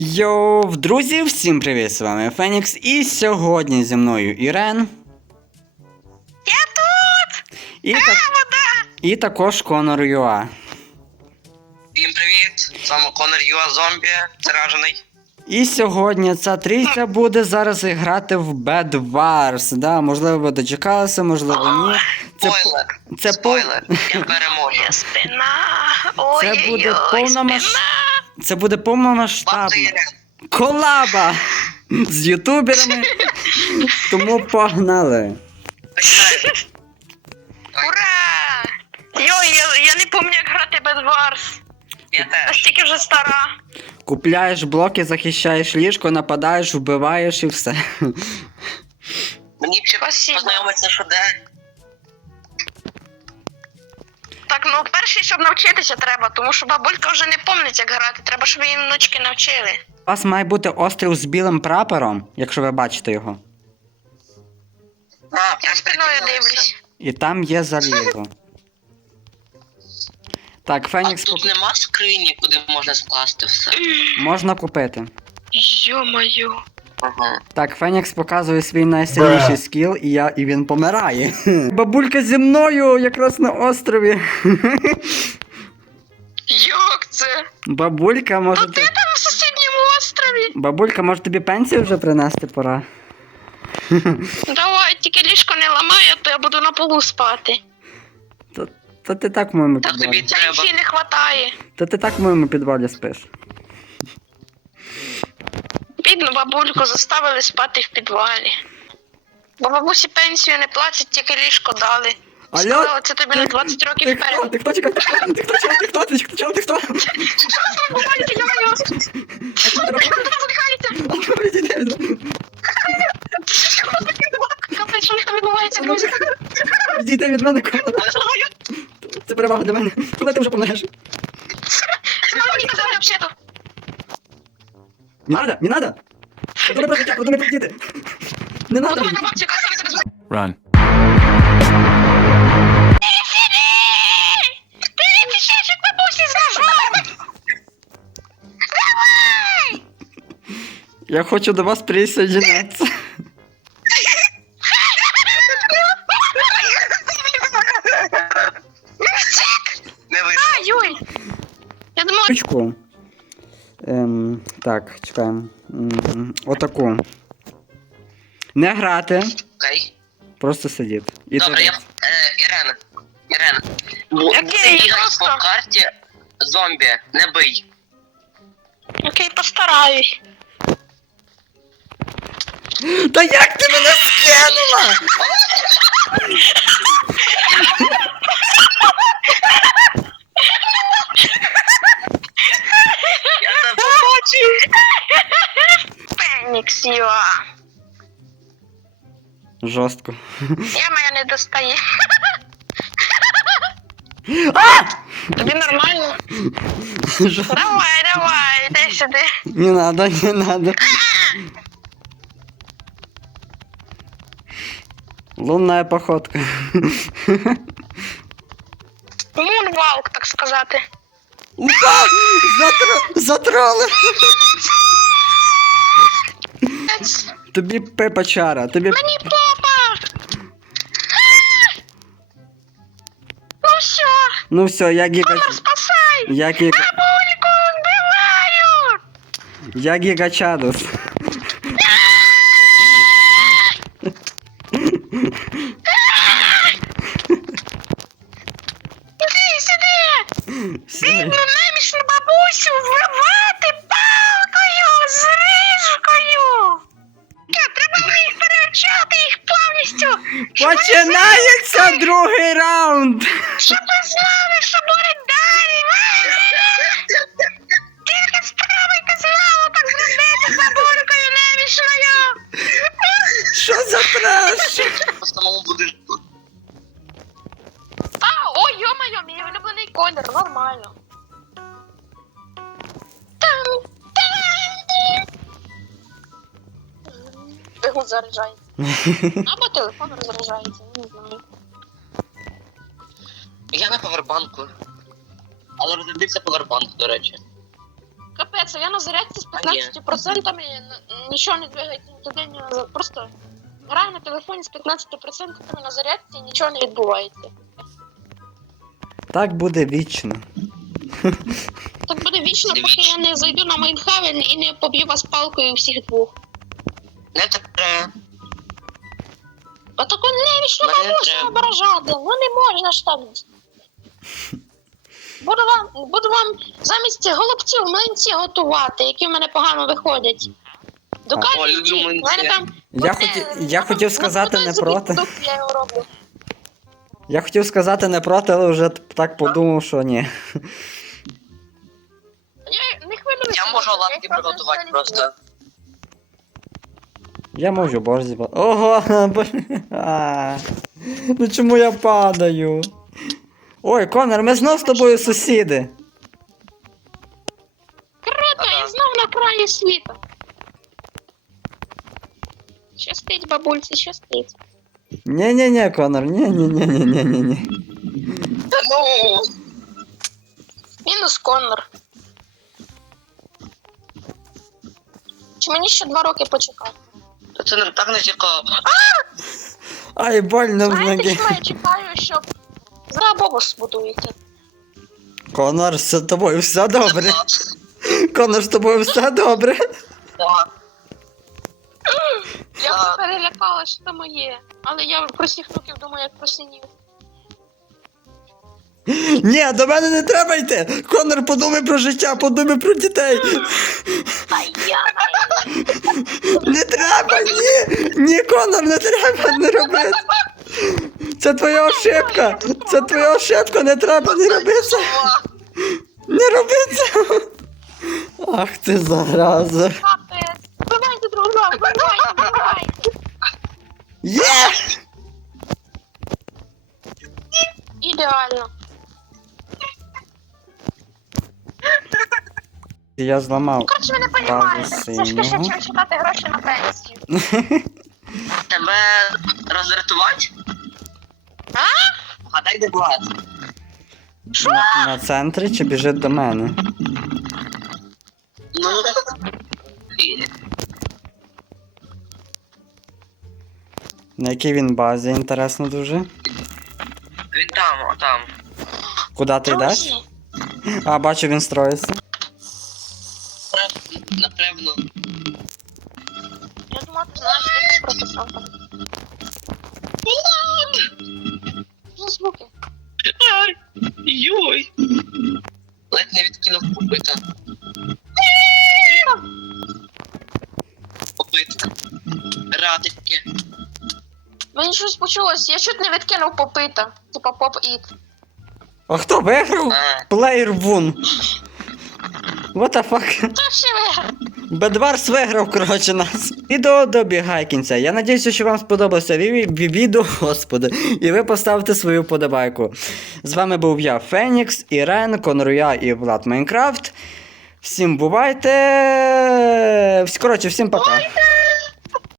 Йоу, друзі, всім привіт, з вами Фенікс, і сьогодні зі мною Ірен. Я тут! І також Конор Юа. Всім привіт! З вами Конор Юа Зомбі, заражений. І сьогодні ця трійця буде зараз грати в Bed Wars. Да, можливо, ви дочекалися, можливо, ні. Спойлер, я переможу. Моя спина! Це буде повномасштабна колаба з ютуберами. Тому погнали. Ура! Я не пам'ятаю, як грати Bed Wars. Я теж. Настільки вже стара. Купляєш блоки, захищаєш ліжко, нападаєш, вбиваєш і все. Мені б ще Спасибо. познайомитися, що де. Так, ну перше, щоб навчитися треба, тому що бабулька вже не пам'ятає, як грати. Треба, щоб її внучки навчили. У вас має бути острів з білим прапором, якщо ви бачите його. Я спиною дивлюсь. І там є залізо. Так, А Фенікс тут нема скрині, куди можна скласти все. можна купити. Йо-моє. Ага. Так, Фенікс показує свій найсильніший скіл, і він помирає. Бабулька зі мною якраз на острові. Як це? Бабулька, може Ти там на сусідньому острові. Бабулька, може тобі пенсію вже принести пора? Давай, тільки ліжко не ламай, а то я буду на полу спати. То ти так в моєму Так тобі підвалі. треба. Пенсії не хватає. То ти так в моєму підвалі спиш. Бідну бабульку заставили спати в підвалі. Бо бабусі пенсію не платять, тільки ліжко дали. Алло? Сказали, це тобі на 20 років вперед. Ти хто? Чекай, ти хто? Що відбувається, я Капець, що не відбувається, друзі? Відійди від мене, Конор. Це перевага для мене. Куди ти вже поминаєш? Мені казали взагалі-то. Не надо! Куди про життя, куди не про діти? Не надо! Подумай на бабці, яка саме себе звати. Run. Ти не пішеш, як бабусі сказав! Давай! Я хочу до вас присоединятися. Не вийшло. Ай-ой! Я думала, Ручку. Так, чекаємо. Отаку. Не грати, Окей. просто сидіти. І Добре, я... дивитися. Ірена. Окей, Ти бігай просто. по карті зомбі, не бий. окей, постараюсь. Та як ти мене скинула? Я тебе побачив. Фенікс, Юа. Жорстко. Я моя не достає. А! Тобі нормально? Жорстко. Давай, йди сюди. Не надо. Лунная походка. Мунвалк, так сказати. Упа! Затроли! Тобі Пепа Чара, тобі... Мені попа! Ну все, Ну все, я гіга... Конор, спасай! Я гіга... Бабульку вбивають! Я гігачадус. Іди сюди! Бідну немічну бабусю вбивати палкою з рижкою! Треба їх перевчати їх повністю! Починається другий раунд! Щоб ви знали, що буде далі! Тільки спробуйте знову так зробити з бабулькою немічною! Що за треш? По самому будинку. Ой, йо-моє, мій улюблений колір, нормально. Двигун заряджається. Або телефон розряджається, не знаю. Я на павербанку. Але розрядився павербанк, до речі. капець, а я на зарядці з 15%, нічого не двигається, туди ні назад. Просто граю на телефоні з 15% на зарядці і нічого не відбувається. Так буде вічно. Так буде вічно, поки я не зайду на Майнхавен і не поб'ю вас палкою всіх двох. Не треба. Отако не вічно Мене бабуся треба. ображати, ну не можна ж так. Буду вам замість голубців млинці готувати, які в мене погано виходять. О, Докажіть, люблю в млинці. мене там... Я хотів сказати не проти. Я його роблю. Я хотів сказати не проти, але вже так подумав, що ні. Я не хвилююся. Я можу за це, лапки я приготувати взагалі просто. Я можу борщ зібрати. Ого! Ну чому я падаю? Ой, Конор, ми знов з тобою сусіди. Круто, я знов на краї світу. Щастить, бабульці, щастить. Ні-ні-ні, Конор, ні-ні-ні-ні-ні-ні. Та ну! Мінус Коннор. Чи мені ще 2 роки почекати? Та це не так не цікаво. Ай, больно в Знаєте, ноги. що я чекаю, щоб Бобус збудується? Конор, з тобою все добре. Конор, з тобою все добре. Я вже перелякала, що це моє. Але я про всіх внуків думаю, як про синів. Ні, до мене не треба йти. Конор, подумай про життя, подумай про дітей. А я Не треба, ні. Ні, Конор, не треба, не роби. Це твоя ошибка. Це твоя ошибка, не треба, не роби це. Не роби це. Ах ти зараза. капець. Вбивайте друг друга, вбивайте. Є! Ідеально. Я зламав. Коротше, ви не розумієте. Це ж ще чим чекати гроші на пенсію. Тебе роздратувати? А? Гадай, де багато. На центрі чи біжить до мене? Ну, На якій він базі, інтересно дуже. він там, отам. Куди ти йдеш? Друзі, А, бачу, він строїться. Напевно. я думала, ти знаєш, як прописав там. Що за звуки? Ай, йой. Ледь не відкинув попита. Попитка. Радики. Мені щось почулось, я чуть не відкинув попита. Типа поп-іт. А хто виграв? А, Player won. What the fuck? Та ще виграв. Бедварс виграв, коротше, нас. Відео добігає кінця. Я надіюся, що вам сподобалося відео, господи, і ви поставите свою подобайку. З вами був я, Фенікс, Ірен, Конруя і Влад Майнкрафт. Всім бувайте. Коротше, всім пока.